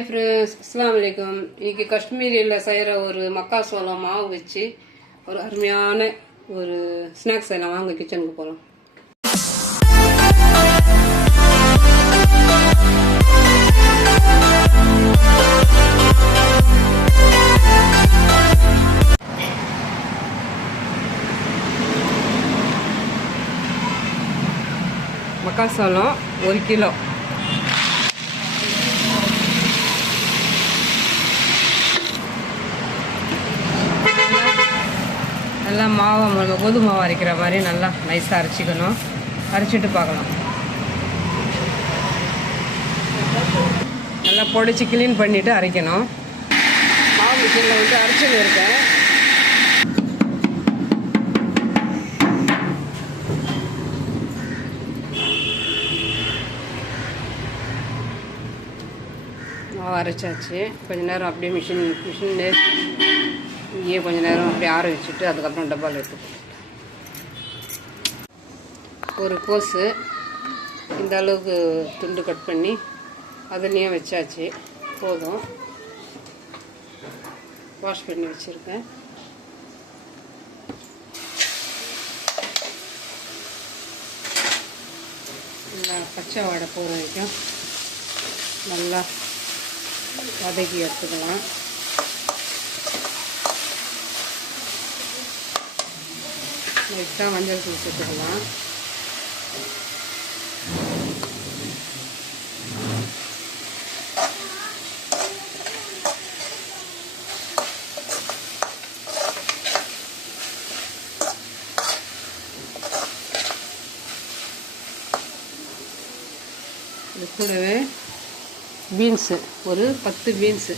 Hi friends, அஸ்ஸலாமு அலைக்கும். இன்னைக்கு காஷ்மீரியில் செய்கிற ஒரு மக்காசோளம் மாவு வச்சு ஒரு அருமையான ஒரு ஸ்நாக்ஸ் எல்லாம் வாங்க கிச்சனுக்கு போகலாம். மக்காசோளம் 1 கிலோ, நல்லா மாவை கோதுமை மாவு அரைக்கிற மாதிரி நல்லா நைஸாக அரைச்சிக்கணும். அரைச்சிட்டு பார்க்கலாம். நல்லா பொடிச்சு க்ளீன் பண்ணிவிட்டு அரைக்கணும். மாவு மிஷினில் வந்து அரைச்சின்னு இருக்கேன். மாவு அரைச்சாச்சு. கொஞ்சம் நேரம் அப்படியே மிஷின்லேயே இங்கேயே கொஞ்சம் நேரம் அப்படியே ஆற வச்சுட்டு அதுக்கப்புறம் டப்பாவில் எடுத்துக்கணும். ஒரு கோஸு இந்த அளவுக்கு துண்டு கட் பண்ணி அதுலேயும் வச்சாச்சு. போதும். வாஷ் பண்ணி வச்சுருக்கேன். நல்லா பச்சை வாடை போகிற வரைக்கும் நல்லா வதக்கி எடுத்துக்கலாம். லைட்டாக மஞ்சள் தூள் சேர்த்துக்கலாம். இது கூடவே பீன்ஸு ஒரு 10 பீன்ஸு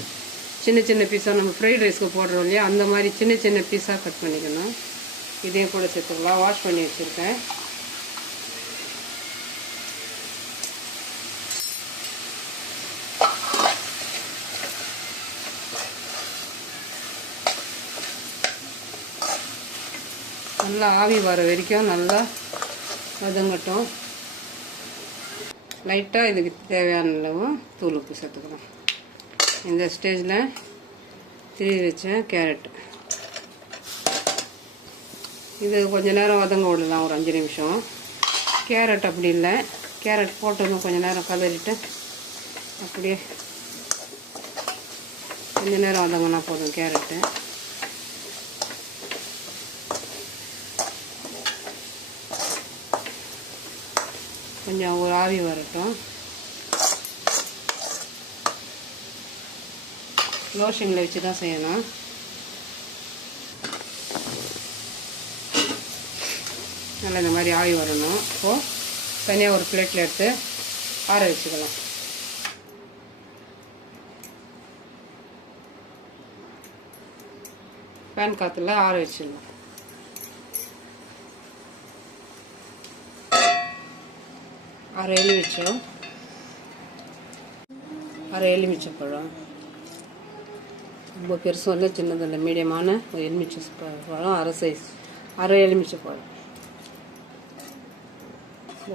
சின்ன சின்ன பீஸாக நம்ம ஃப்ரைட் ரைஸ்க்கு போடுறோம் இல்லையா, அந்த மாதிரி சின்ன சின்ன பீஸாக கட் பண்ணிக்கணும். இதையும் கூட சேர்த்துக்கலாம். வாஷ் பண்ணி வச்சுருக்கேன். நல்லா ஆவி வர வரைக்கும் நல்லா வதங்கட்டும். லைட்டாக இதுக்கு தேவையான அளவும் தூள் உப்பு சேர்த்துக்கலாம். இந்த ஸ்டேஜில் திருவி வச்ச கேரட் இது கொஞ்சம் நேரம் வதங்க விடலாம், ஒரு 5 நிமிஷம். கேரட் அப்படி இல்லை, கேரட் போட்டதும் கொஞ்சம் நேரம் கலரிட்டு அப்படியே கொஞ்சம் நேரம் வதங்கினா போதும். கேரட்டு கொஞ்சம் ஒரு ஆவி வரட்டும். லோ ஃப்ளேமில் வச்சு தான் செய்யணும். நல்லா இந்த மாதிரி ஆவி வரணும். இப்போது தனியாக ஒரு பிளேட்டில் எடுத்து ஆற வச்சுக்கலாம். பேன் காற்றுல ஆற வச்சிடலாம். அரை எலுமிச்சை பழம், ரொம்ப பெருசும் இல்லை சின்னதும் இல்லை, மீடியமான ஒரு எலுமிச்சை பழம், அரை எலுமிச்சை பழம்.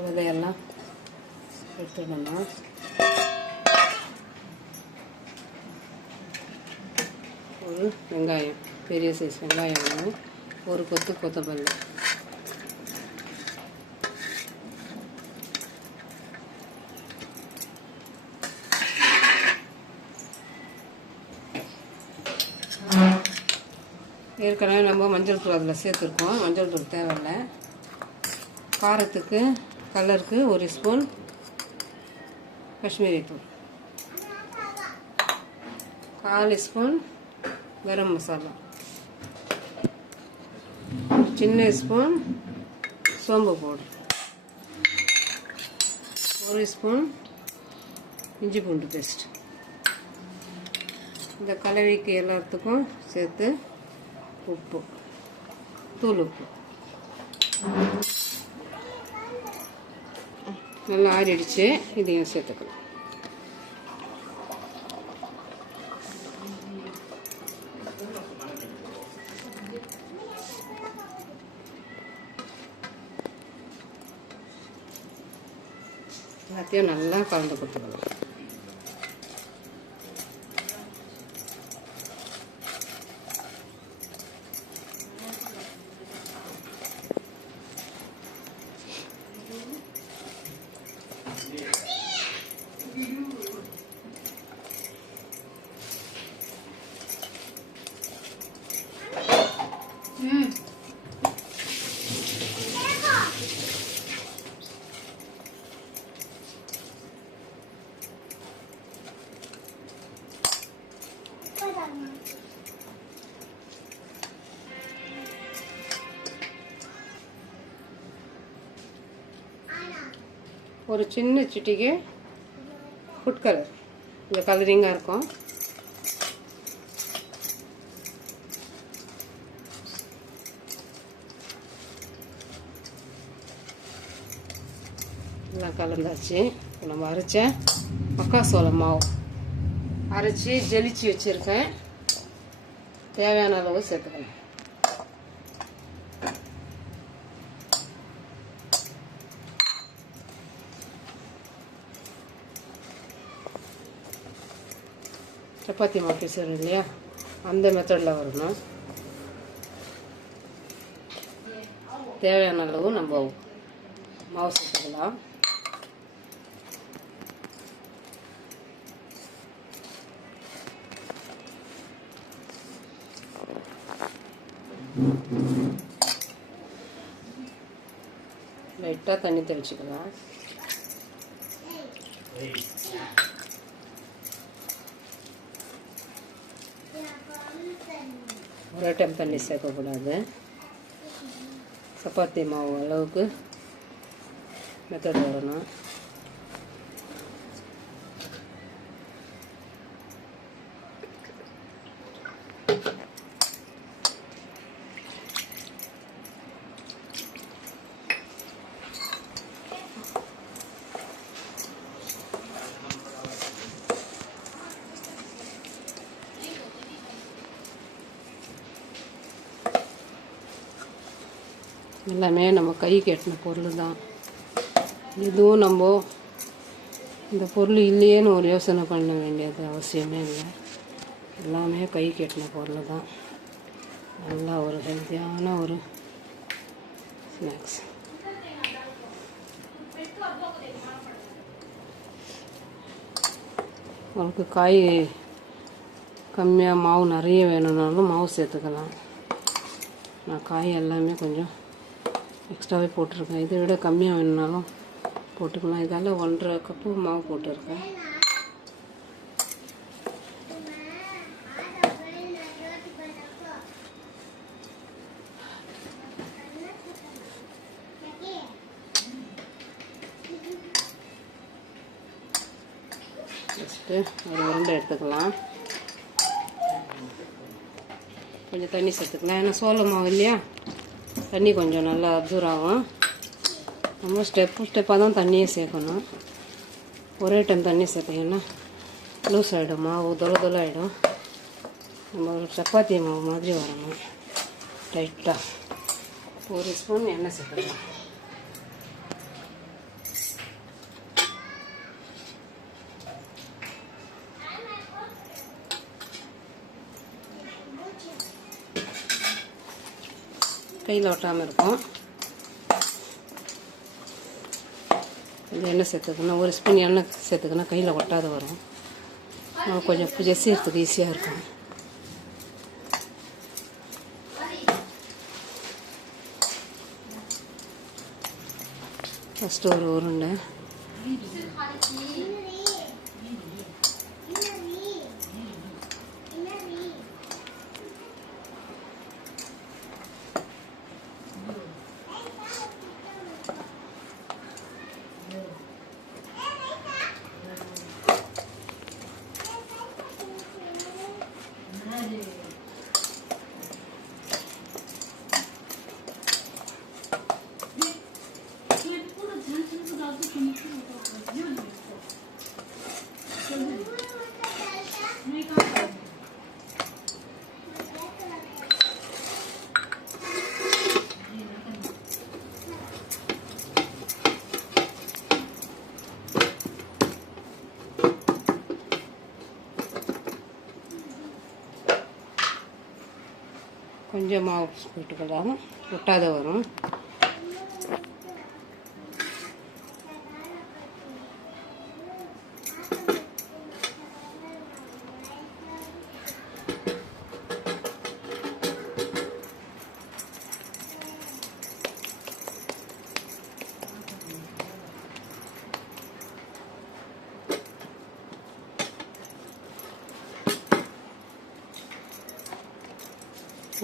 விதையெல்லாம் எடுத்துடணும். ஒரு வெங்காயம், பெரிய சைஸ் வெங்காயம், ஒரு கொத்து கொத்தமல்லி, ஏற்கனவே நம்ம மஞ்சள் தூள் அதில் சேர்த்துருக்கோம். மஞ்சள் தூள் தேவையில்லை. காரத்துக்கு கலருக்கு 1 ஸ்பூன் காஷ்மீரி தூள், 1/4 ஸ்பூன் கரம் மசாலா, சின்ன ஸ்பூன் சோம்பு பவுடர், 1 ஸ்பூன் இஞ்சி பூண்டு பேஸ்ட். இந்த கலவைக்கு எல்லாத்துக்கும் சேர்த்து உப்பு, தூள் உப்பு. நல்லா ஆறிடுச்சு. இதையும் சேர்த்துக்கலாம். எல்லாத்தையும் நல்லா கலந்து கொடுத்துக்கலாம். ஒரு சின்ன சிட்டிகை ஃபுட் கலர், இந்த கலரிங்காக இருக்கும். எல்லாம் கலந்தாச்சு. நம்ம அரைச்ச மக்காசோளம் மாவு அரைச்சி ஜெலிச்சு வச்சுருக்கேன். தேவையான அளவு சேர்த்துக்கணும். சப்பாத்தி மாவு பிசைறோம் இல்லையா, அந்த மெத்தடில் வரணும். தேவையான அளவு நம்ம மாவு சேர்த்துக்கலாம். லைட்டாக தண்ணி தெளிச்சுக்கலாம். ஒரே டைம் தண்ணி சேர்க்கக்கூடாது. சப்பாத்தி மாவு அளவுக்கு மெத்தட் வரணும். எல்லாமே நம்ம கைக்கு எட்டின பொருள் தான். இதுவும் நம்ம இந்த பொருள் இல்லையேன்னு ஒரு யோசனை பண்ண வேண்டியது அவசியமே இல்லை. எல்லாமே கைக்கு எட்டின பொருள் தான். நல்லா ஒரு ஹெல்த்தியான ஒரு ஸ்நாக்ஸ். உங்களுக்கு காய் கம்மியாக மாவு நிறைய வேணும்னாலும் மாவு சேர்த்துக்கலாம். நான் காய் எல்லாமே கொஞ்சம் எக்ஸ்ட்ராவே போட்டிருக்கேன். இதை விட கம்மியாக வேணும்னாலும் போட்டுக்கலாம். இதால் 1.5 கப்பு மாவு போட்டிருக்கேன். ஃபஸ்ட்டு ஒரு உருண்டை எடுத்துக்கலாம். கொஞ்சம் தண்ணி சேர்த்துக்கலாம். ஏன்னா சோள மாவு இல்லையா, தண்ணி கொஞ்சம் நல்லா அப்சர்வ் ஆகும். நம்ம ஸ்டெப்பாக தான் தண்ணியே சேர்க்கணும். ஒரே டைம் தண்ணி சேர்த்திங்கன்னா லூஸ் ஆகிடும், மாவு தொலை ஆகிடும். நம்ம ஒரு சப்பாத்தி மாவு மாதிரி வரணும். டைட்டாக ஒரு ஸ்பூன் எண்ணெய் சேர்த்துக்கலாம். கையில் ஒட்டாமல் இருக்கும். கொஞ்சம் எண்ணெய் சேர்த்துக்கணும். ஒரு ஸ்பூன் எண்ணெய் சேர்த்துக்கணும், கையில் ஒட்டாத வரும். கொஞ்சம் ஜெசிறதுக்கு ஈஸியாக இருக்கும். ஃபஸ்ட்டு ஒரு உருண்டை, கொஞ்சம் மாவு போட்டுக்கலாம், ஒட்டாத வரும்.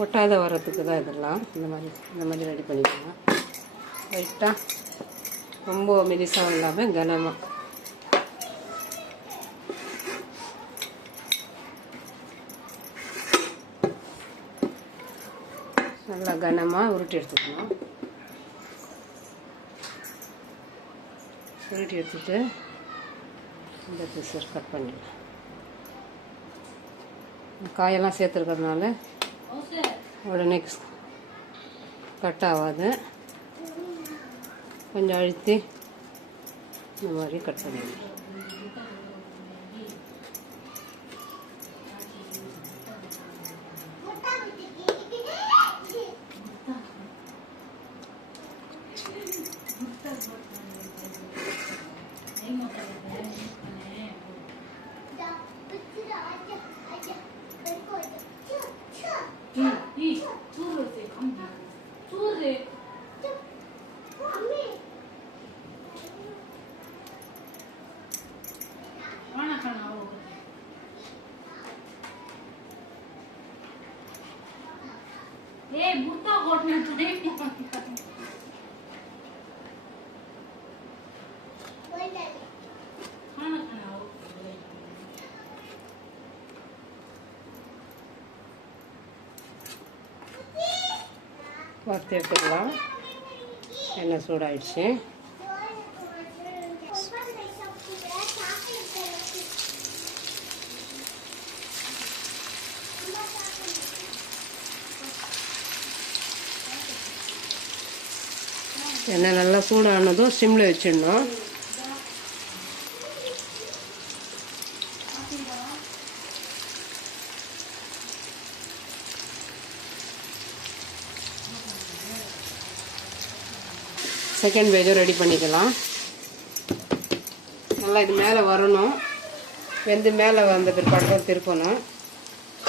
ஒட்டாத வரத்துக்கு தான் இதெல்லாம் இந்த மாதிரி ரெடி பண்ணிக்கலாம். லைட்டாக ரொம்ப மெலிசாக இல்லாமல் கனமாக. நல்லா கனமாக உருட்டி எடுத்துக்கணும். உருட்டி எடுத்துட்டு இந்த பீஸர் கட் பண்ணிடலாம். காயெல்லாம் சேர்த்துருக்கிறதுனால உடனே கட் ஆகாது. கொஞ்சம் அழுத்தி இந்த மாதிரி கட் பண்ணிடலாம். வறுத்து எடுத்துக்கலாம். எண்ணெய் சூடாயிடுச்சு. எண்ணெய் நல்லா சூடானதும் சிம்மில் வச்சிடணும். செகண்ட் பேஜும் ரெடி பண்ணிக்கலாம். நல்லா இது மேலே வரணும். வெந்து மேலே வந்த பிற்பாடு தான் திருப்பணும்.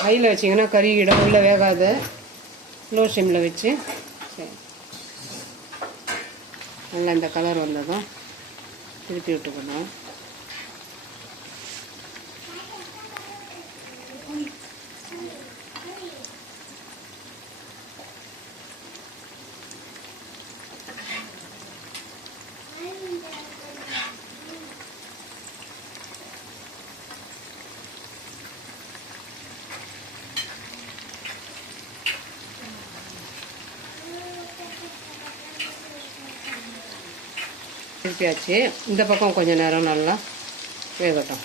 ஹையில் வச்சிங்கன்னா கறியிடம் உள்ளே வேகாது. லோ சிம்மில் வச்சு சரி நல்லா இந்த கலர் வந்ததும் திருப்பி விட்டுக்கணும். திருப்பியாச்சு. இந்த பக்கம் கொஞ்சம் நேரம் நல்லா வேகட்டும்.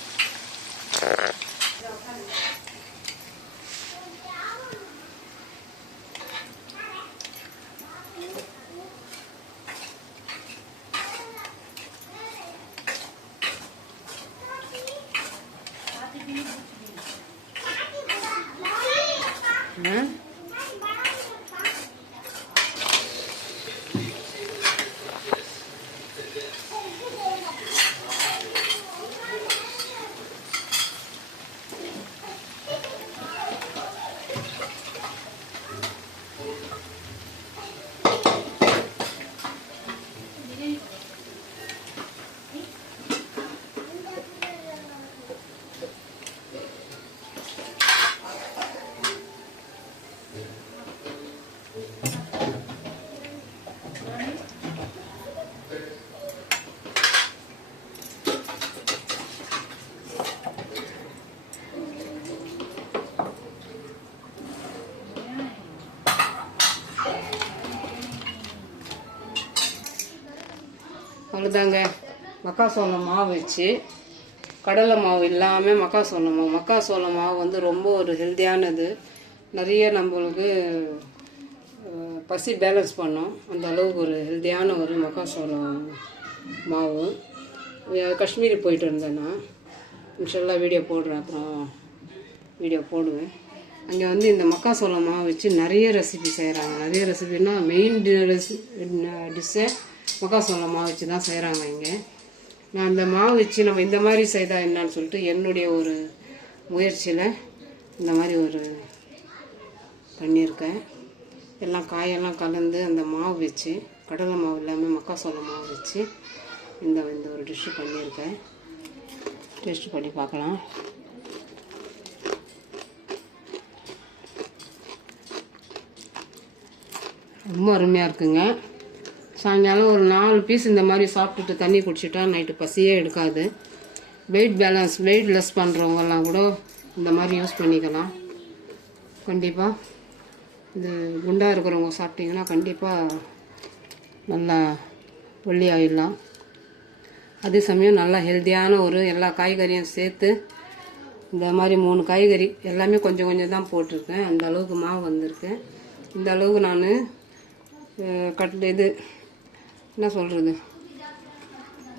அவ்வளோதாங்க. மக்காசோளம் மாவு வச்சு, கடலை மாவு இல்லாமல் மக்காசோளம் மாவு. மக்காசோளம் மாவு வந்து ரொம்ப ஒரு ஹெல்த்தியானது. நிறைய நம்மளுக்கு பசி பேலன்ஸ் பண்ணும். அந்த அளவுக்கு ஒரு ஹெல்த்தியான ஒரு மக்காசோளம் மாவு. காஷ்மீரி போயிட்டு இருந்தேன்னா இன்ஷால்லா வீடியோ போடுறேன். அப்புறம் வீடியோ போடுவேன். அங்கே வந்து இந்த மக்காசோளம் மாவு வச்சு நிறைய ரெசிபி செய்கிறாங்க. நிறைய ரெசிபின்னா மெயின் டிஷ்ஷே மக்காசோளம் மாவு வச்சு தான் செய்கிறாங்க இங்கே. நான் அந்த மாவு வச்சு நம்ம இந்த மாதிரி செய்தால் என்னான்னு சொல்லிட்டு என்னுடைய ஒரு முயற்சியில் இந்த மாதிரி ஒரு பண்ணியிருக்கேன். எல்லாம் காயெல்லாம் கலந்து அந்த மாவு வச்சு, கடலை மாவு இல்லாமல் மக்காசோளம் மாவு வச்சு இந்த ஒரு டிஷ்ஷு பண்ணியிருக்கேன். டேஸ்ட் பண்ணி பார்க்கலாம். ரொம்ப அருமையாக இருக்குங்க. சாயங்காலம் ஒரு 4 பீஸ் இந்த மாதிரி சாப்பிட்டுட்டு தண்ணி குடிச்சிட்டா நைட்டு பசியே எடுக்காது. வெயிட் லெஸ் பண்ணுறவங்கெல்லாம் கூட இந்த மாதிரி யூஸ் பண்ணிக்கலாம். கண்டிப்பாக இது குண்டாக இருக்கிறவங்க சாப்பிட்டிங்கன்னா கண்டிப்பாக நல்லா ஒல்லி ஆகிடலாம். அதே சமயம் நல்லா ஹெல்த்தியான ஒரு எல்லா காய்கறியும் சேர்த்து இந்த மாதிரி 3 காய்கறி எல்லாமே கொஞ்சம் கொஞ்சம் தான் போட்டிருக்கேன். அந்த அளவுக்கு மாவு வந்திருக்கு. இந்த அளவுக்கு நான்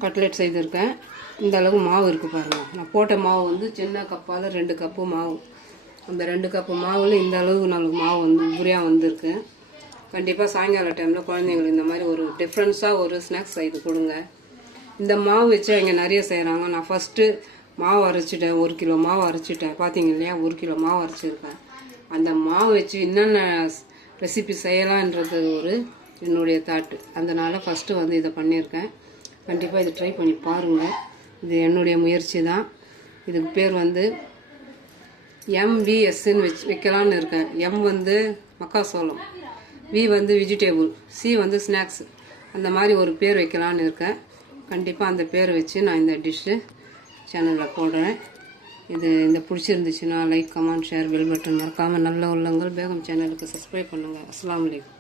கட்லெட் செய்திருக்கேன். இந்த அளவுக்கு மாவு இருக்குது பாருங்கள். நான் போட்ட மாவு வந்து சின்ன கப்பால் 2 கப்பு மாவு. அந்த 2 கப்பு மாவில் இந்த அளவுக்கு நம்மளுக்கு மாவு வந்து உபரியாக வந்திருக்கு. கண்டிப்பாக சாயங்கால டைமில் குழந்தைங்களுக்கு இந்த மாதிரி ஒரு டிஃப்ரென்ஸாக ஒரு ஸ்நாக்ஸ் செய்து கொடுங்க. இந்த மாவு வச்சு இங்கே நிறைய செய்கிறாங்க. நான் ஃபஸ்ட்டு மாவு அரைச்சிட்டேன். 1 கிலோ மாவு அரைச்சிட்டேன். பார்த்தீங்க இல்லையா, 1 கிலோ மாவு அரைச்சிருக்கேன். அந்த மாவு வச்சு என்னென்ன ரெசிபி செய்யலான்றது என்னுடைய தாட்டு. அதனால் ஃபஸ்ட்டு வந்து இதை பண்ணியிருக்கேன். கண்டிப்பாக இதை ட்ரை பண்ணி பாருங்கள். இது என்னுடைய முயற்சி தான். இதுக்கு பேர் வந்து MVSன்னு வைக்கலான்னு இருக்கேன். M வந்து மக்காசோளம், V வந்து வெஜிடேபிள், C வந்து ஸ்நாக்ஸ். அந்த மாதிரி ஒரு பேர் வைக்கலான்னு இருக்கேன். கண்டிப்பாக அந்த பேரை வச்சு நான் இந்த டிஷ்ஷு சேனலில் போடுறேன். இந்த பிடிச்சிருந்துச்சுன்னா like, comment, share, bell button மறக்காமல் நல்ல உள்ளங்கள் பேகம் சேனலுக்கு சப்ஸ்கிரைப் பண்ணுங்கள். அஸ்ஸலாமு அலைக்கும்.